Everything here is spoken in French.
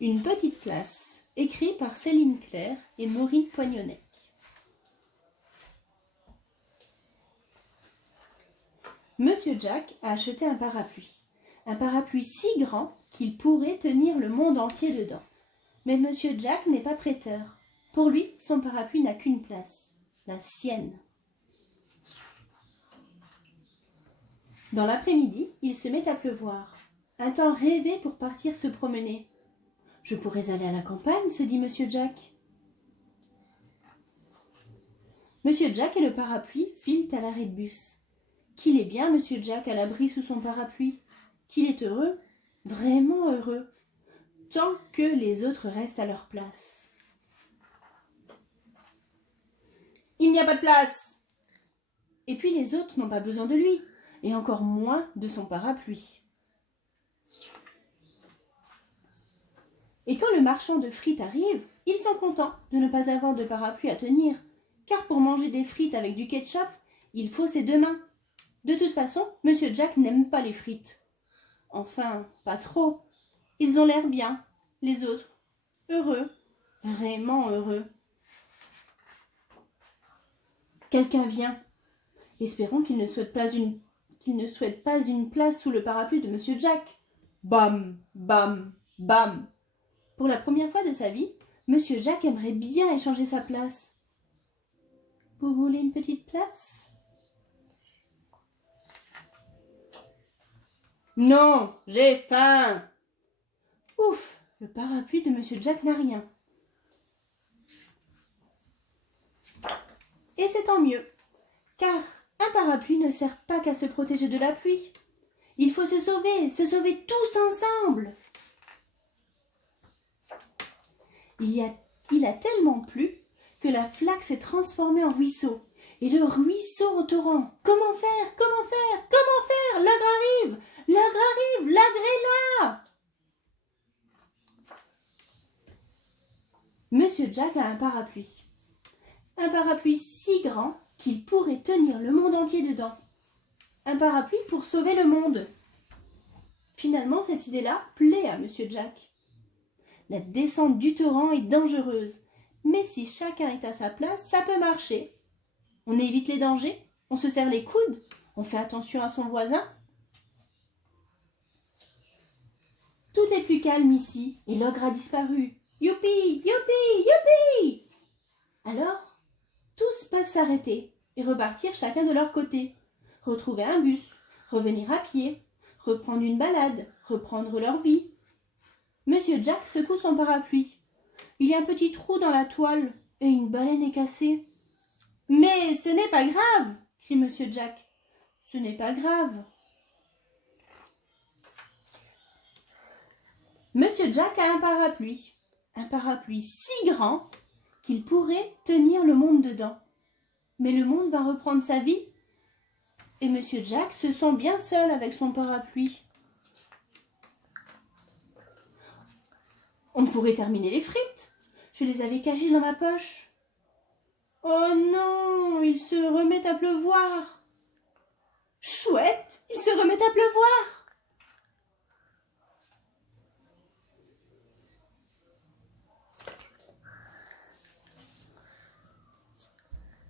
Une petite place, écrit par Céline Claire et Maureen Poignonnec. Monsieur Jack a acheté un parapluie si grand qu'il pourrait tenir le monde entier dedans. Mais Monsieur Jack n'est pas prêteur. Pour lui, son parapluie n'a qu'une place, la sienne. Dans l'après-midi, il se met à pleuvoir. Un temps rêvé pour partir se promener. Je pourrais aller à la campagne, se dit Monsieur Jack. Monsieur Jack et le parapluie filent à l'arrêt de bus. Qu'il est bien, Monsieur Jack, à l'abri sous son parapluie. Qu'il est heureux, vraiment heureux, tant que les autres restent à leur place. Il n'y a pas de place! Et puis les autres n'ont pas besoin de lui, et encore moins de son parapluie. Et quand le marchand de frites arrive, ils sont contents de ne pas avoir de parapluie à tenir, car pour manger des frites avec du ketchup, il faut ses deux mains. De toute façon, Monsieur Jack n'aime pas les frites. Enfin, pas trop. Ils ont l'air bien, les autres. Heureux, vraiment heureux. Quelqu'un vient. Espérons qu'il ne souhaite pas une place sous le parapluie de Monsieur Jack. Bam, bam, bam. Pour la première fois de sa vie, Monsieur Jack aimerait bien échanger sa place. Vous voulez une petite place? Non, j'ai faim. Ouf, le parapluie de Monsieur Jack n'a rien. Et c'est tant mieux, car un parapluie ne sert pas qu'à se protéger de la pluie. Il faut se sauver tous ensemble. Il a tellement plu que la flaque s'est transformée en ruisseau, et le ruisseau en torrent. Comment faire? Comment faire? Comment faire? L'ogre arrive! L'ogre arrive! L'ogre est là! Monsieur Jack a un parapluie. Un parapluie si grand qu'il pourrait tenir le monde entier dedans. Un parapluie pour sauver le monde. Finalement, cette idée-là plaît à Monsieur Jack. La descente du torrent est dangereuse, mais si chacun est à sa place, ça peut marcher. On évite les dangers, on se serre les coudes, on fait attention à son voisin. Tout est plus calme ici, et l'ogre a disparu. Youpi, youpi, youpi! Alors, tous peuvent s'arrêter et repartir chacun de leur côté, retrouver un bus, revenir à pied, reprendre une balade, reprendre leur vie. Monsieur Jack secoue son parapluie. Il y a un petit trou dans la toile et une baleine est cassée. « Mais ce n'est pas grave !» crie Monsieur Jack. « Ce n'est pas grave. » Monsieur Jack a un parapluie si grand qu'il pourrait tenir le monde dedans. Mais le monde va reprendre sa vie et Monsieur Jack se sent bien seul avec son parapluie. On pourrait terminer les frites. Je les avais cachées dans ma poche. Oh non, il se remet à pleuvoir. Chouette, il se remet à pleuvoir.